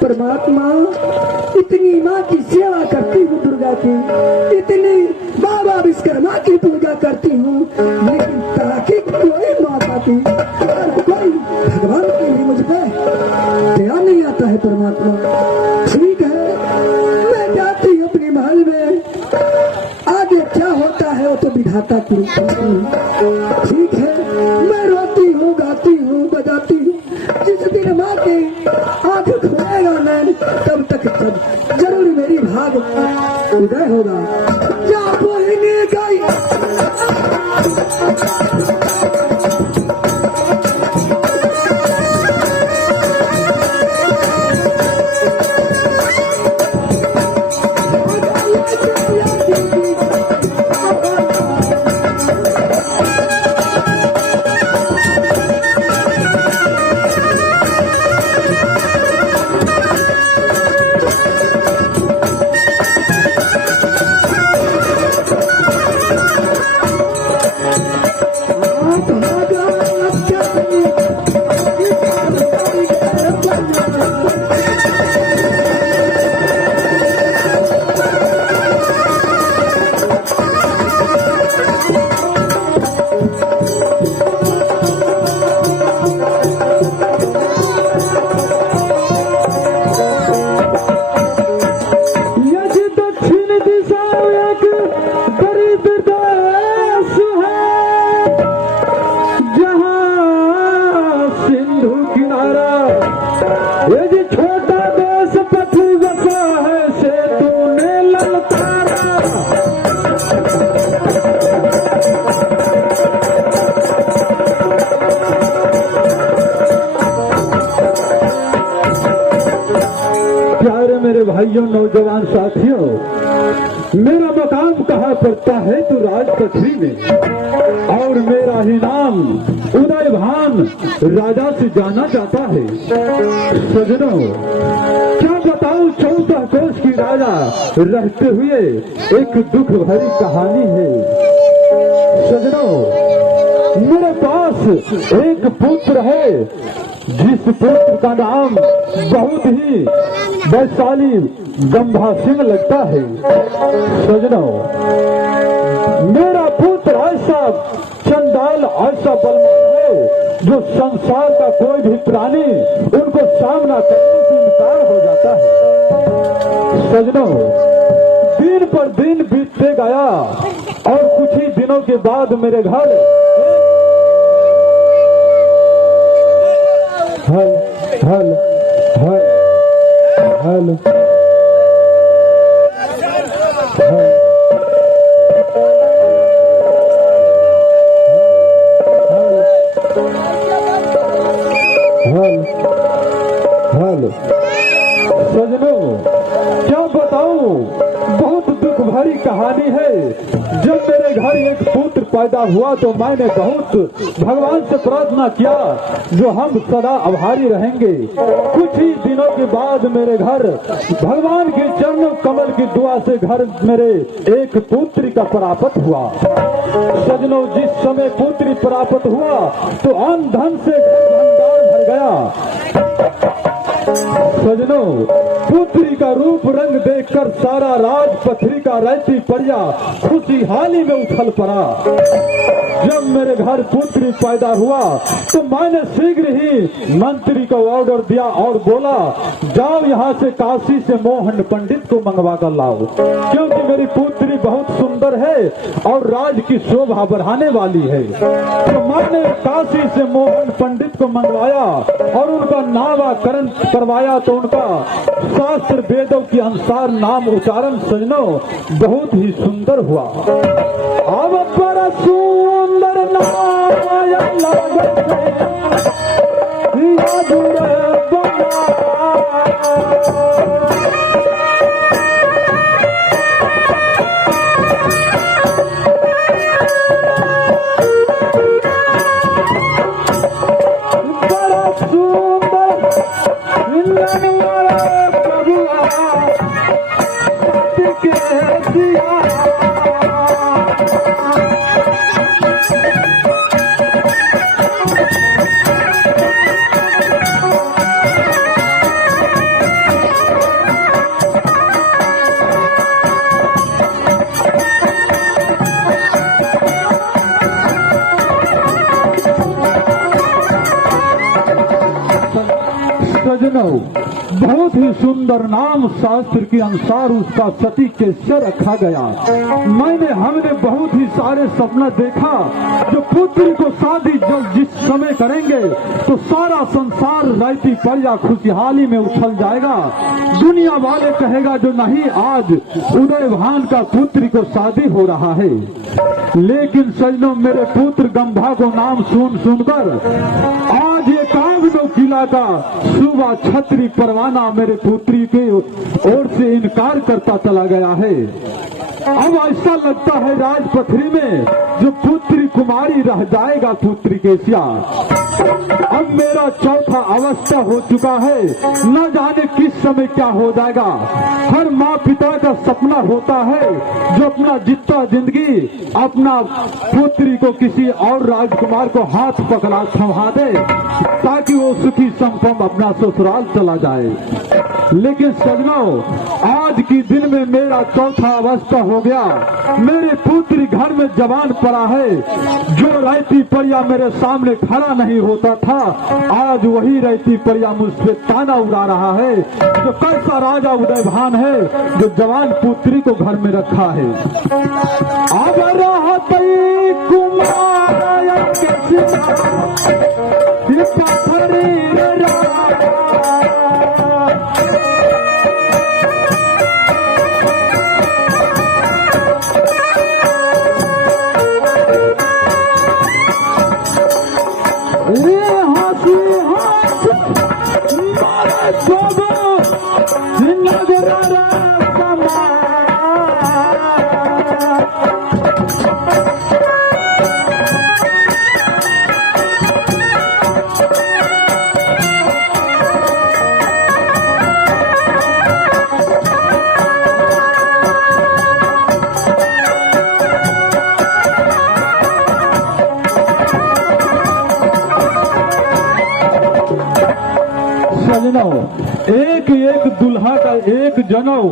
परमात्मा इतनी माँ की सेवा करती हूँ दुर्गा की, इतनी बाबा विश्वकर्मा की पूजा करती हूँ, लेकिन ताकि कोई माता की कोई भगवान के लिए मुझ पे ध्यान नहीं आता है। परमात्मा ठीक है, मैं जाती हूँ अपने महल में, आगे क्या होता है वो तो विधाता की ठीक है। मैं रोती हूँ, गाती हूँ, बजाती हूँ, जिस दिन माँ के आंख खुलेगा नैन तब तक जरूर मेरी भाग उदय होगा। क्या बोलने गई भाइयों, नौजवान साथियों, मेरा मकाम कहाँ पड़ता है तो राज पृथ्वी में, और मेरा ही नाम उदय भान राजा से जाना जाता है। सजनों, क्या बताऊं, 14 कोष की राजा रहते हुए एक दुख भरी कहानी है। सजनों, मेरे पास एक पुत्र है, जिस पुत्र का नाम बहुत ही वैशाली गंभा सिंह लगता है। सजनों, मेरा पुत्र ऐसा चंडाल ऐसा बलवान है जो संसार का कोई भी प्राणी उनको सामना करने से इनकार हो जाता है। सजनों, दिन पर दिन बीतते गया और कुछ ही दिनों के बाद मेरे घर हल हल हल हल हेलो सजनों, क्या बताऊं, बहुत दुख भरी कहानी है। जब मेरे घर एक पुत्र पैदा हुआ तो मैंने बहुत भगवान से प्रार्थना किया जो हम सदा आभारी रहेंगे। कुछ ही दिनों के बाद मेरे घर भगवान के चरणों कमल की दुआ से घर मेरे एक पुत्री का प्राप्त हुआ। सजनों, जिस समय पुत्री प्राप्त हुआ तो अन्न धन से घर भंडार भर गया। सजनों, पुत्री का रूप रंग देखकर सारा राज पथरी का रैती परिया खुशहाली में उछल पड़ा। जब मेरे घर पुत्री पैदा हुआ तो मैंने शीघ्र ही मंत्री को ऑर्डर दिया और बोला, जाओ यहाँ से काशी से मोहन पंडित को मंगवा कर लाओ, क्योंकि मेरी पुत्री बहुत सुंदर है और राज की शोभा बढ़ाने वाली है। तो मैंने काशी से मोहन पंडित को मंगवाया और उनका नामाकरण करवाया तो उनका शास्त्र वेदों के अनुसार नाम उच्चारण सजनों बहुत ही सुंदर हुआ। अब बड़ा सुंदर नाम आया लागत सजनों, बहुत ही सुंदर नाम शास्त्र के अनुसार उसका सती केश्वर रखा गया। हमने बहुत ही सारे सपना देखा जो पुत्री को शादी जब जिस समय करेंगे तो सारा संसार रैती परिया खुशहाली में उछल जाएगा। दुनिया वाले कहेगा जो नहीं, आज उदय भान का पुत्री को शादी हो रहा है। लेकिन सजनों, मेरे पुत्र गंभा को नाम सुनकर आज ये कांगनो किला का सुबह छत्री परवाना मेरे पुत्री के ओर से इनकार करता चला गया है। अब ऐसा लगता है राजपथरी में जो पुत्री कुमारी रह जाएगा पुत्री केसिया। अब मेरा चौथा अवस्था हो चुका है, न जाने किस समय क्या हो जाएगा। हर माँ पिता का सपना होता है जो अपना जितना जिंदगी अपना पुत्री को किसी और राजकुमार को हाथ पकड़ा थमा दे ताकि वो सुखी संपन्न अपना ससुराल चला जाए। लेकिन सजनों, आज की दिन में मेरा चौथा अवस्था हो गया। मेरे पुत्री घर में जवान पड़ा है। जो रैती परिया मेरे सामने खड़ा नहीं होता था, आज वही रैती परिया मुझ पे ताना उड़ा रहा है। जो कैसा राजा उदय भान है जो जवान पुत्री को घर में रखा है। अगर एक एक दुल्हा का एक जनौ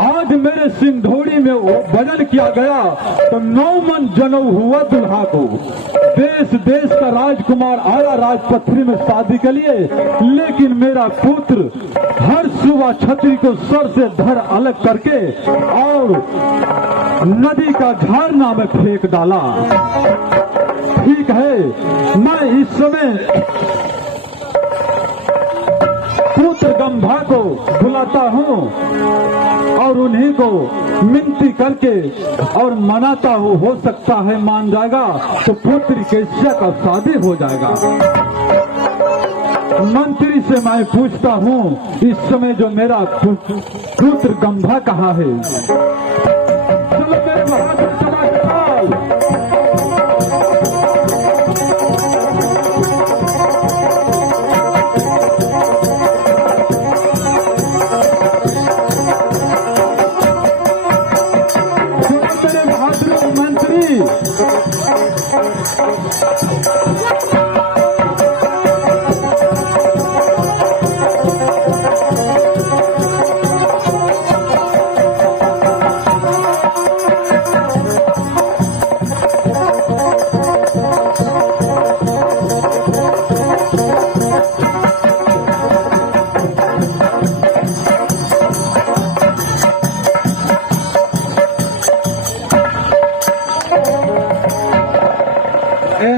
आज मेरे सिंधोड़ी में बदल किया गया तो 9 मन जनौ हुआ दुल्हा को। देश देश का राजकुमार आया राजपथरी में शादी के लिए, लेकिन मेरा पुत्र हर सुबह छतरी को सर से धर अलग करके और नदी का झरना में फेंक डाला। ठीक है, मैं इस समय पुत्र गंभा को बुलाता हूँ और उन्हीं को मिनती करके और मनाता हूँ, हो सकता है मान जाएगा तो पुत्र केशिया का शादी हो जाएगा। मंत्री से मैं पूछता हूँ इस समय जो मेरा पुत्र गंभा कहाँ है। चलो मेरे बहादुर समाज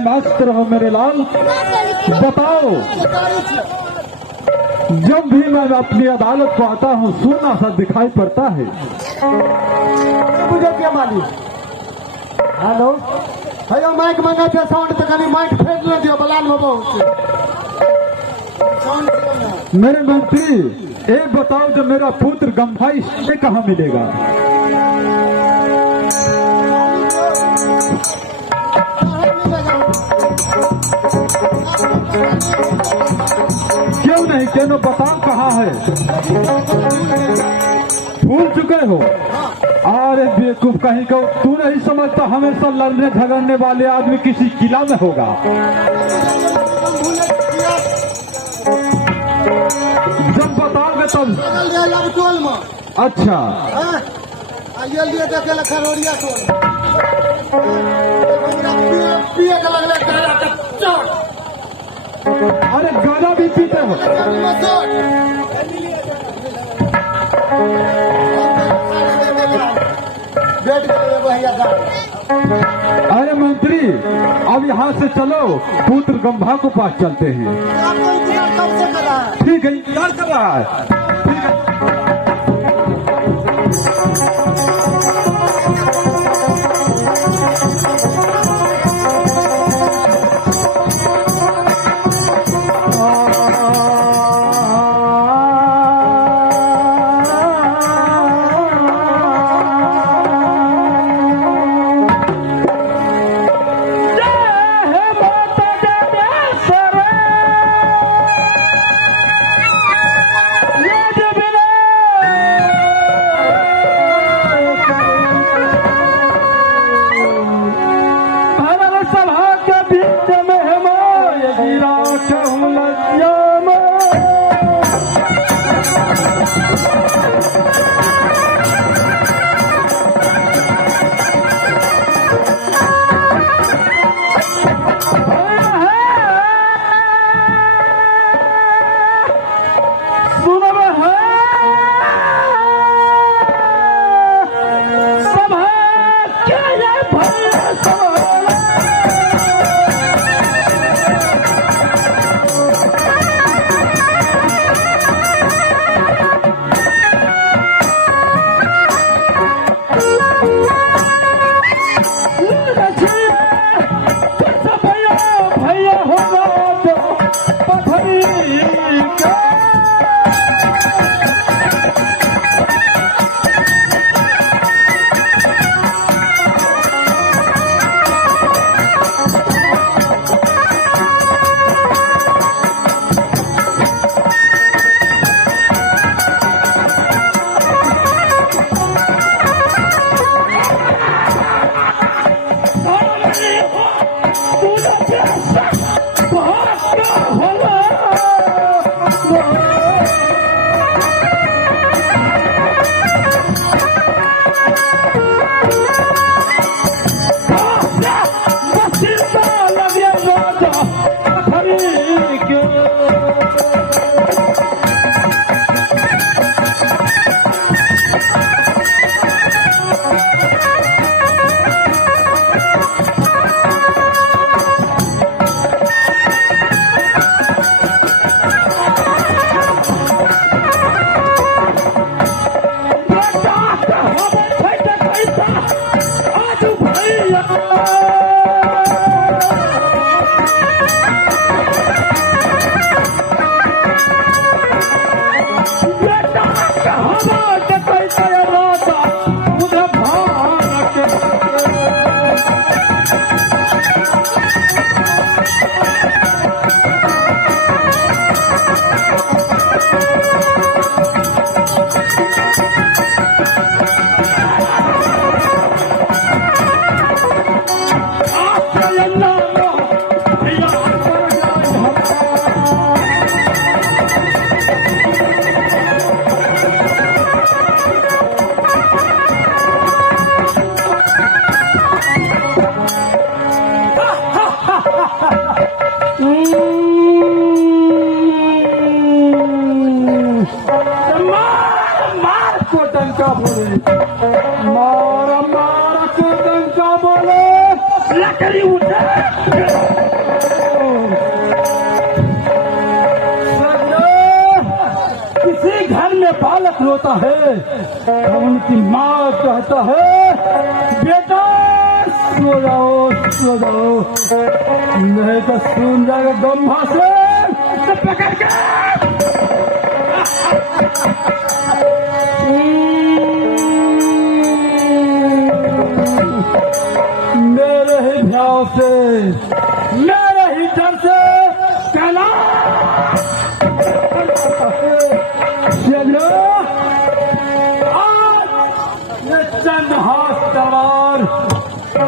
मस्त रहो मेरे लाल। बताओ, जब भी मैं अपनी अदालत को आता हूँ सोना सा दिखाई पड़ता है। मुझे क्या मालूम। हेलो भैया, माइक मंगा थे साउंड तो खाली माइक फेंक न दियो बलान में बहुत। मेरे मंत्री एक बताओ, जो मेरा पुत्र गंभा इससे कहाँ मिलेगा? क्यों नहीं, क्यों बताओ कहाँ है? भूल चुके हो? अरे बेवकूफ कहीं को, तू नहीं समझता हमेशा लड़ने झगड़ने वाले आदमी किसी किला में होगा। जब बताओगे तब। अच्छा, अरे गाना भी पीते हो? अरे मंत्री, अब यहाँ से चलो, पुत्र गंभा को पास चलते हैं। ठीक है, इंतजार कर रहा है। ठीक है। मार को डंका बोले, मार मार को डंका बोले, लकड़ी उठे। किसी घर में बालक रोता है तो उनकी माँ कहता है बेटा सो जाओ सो जाओ, नहीं तो सुन जाएगा गम्भा से तो पकड़ के। मेरे ही ध्यान से, मेरे ही डर से कहला चंद हाथ तलवार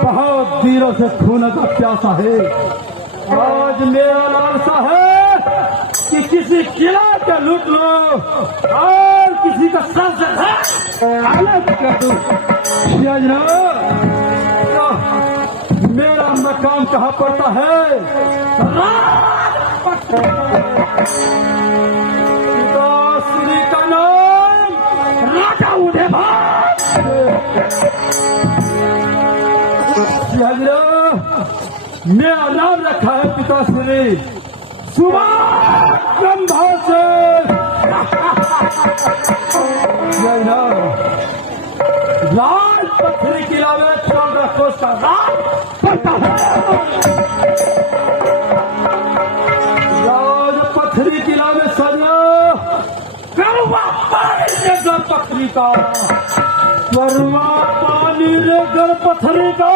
बहुत तीरों से खून का प्यासा है। आज मेरा लालसा है कि किसी किला का लूट लो और किसी का सर से अलग कर दो। मेरा मकाम कहाँ पड़ता है? पिताश्री का नाम राजा उदय मेरा नाम रखा है पिताश्री सुभाष गंभा से। लाल पत्थरी किला में 14 कोस का राज पड़ता है। लाल पत्थरी किला में सजा कड़वा पानी रे गढ़ पत्थरी का, कड़वा पानी रे गढ़ पत्थरी का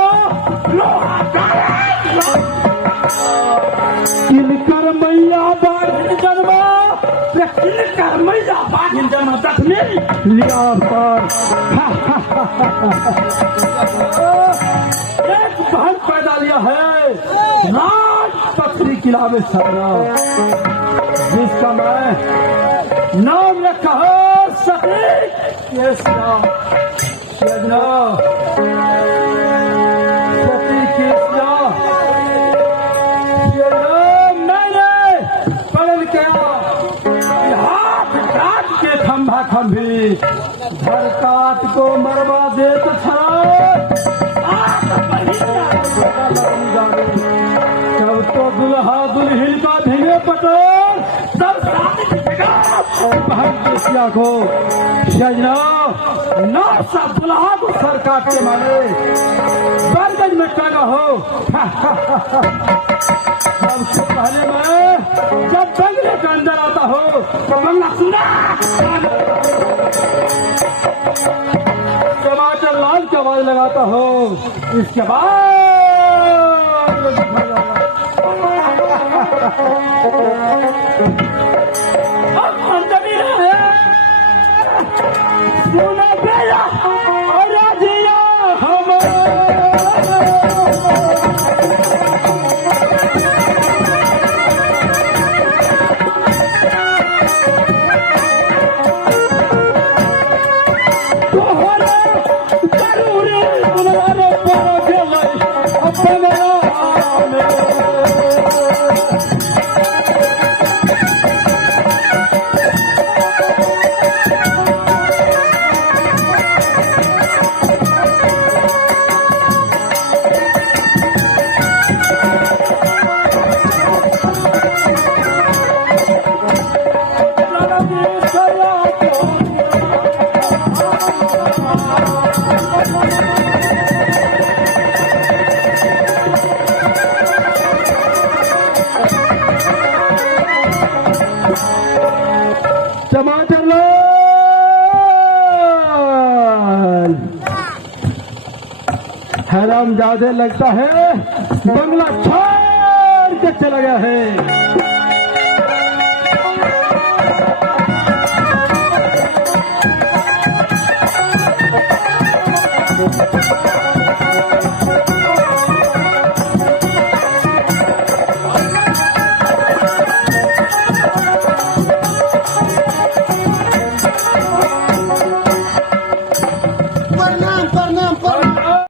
लोहा का किनकर मैया बाढ़ जन्मा, किनकर मैया बाढ़ जन्मा दखनी लिया पर एक बहन पैदा लिया है राज पत्थरी किला में सरा, जिसका मैं नाम रखा है सती केसरा। सती केसरा मैंने पढ़ किया हाथ काट के खंभा खंभी, घर काट को मरवा दे तो जब तो दुल्हा दुल्हन का भिंगे पटोल तब बहन को सजना नौ सा दुल्हा को सर काट के मारे बरगज में टंगा हो। सबसे पहले मैं जब बंगले के अंदर आता हो तो बंगला सुना टमाटर लाल की आवाज लगाता हो, इसके बाद अब मंदिर है सुना बेया और राजिया टमाटर लाल हैराम ज्यादा लगता है बंगला छोड़ के चला गया है।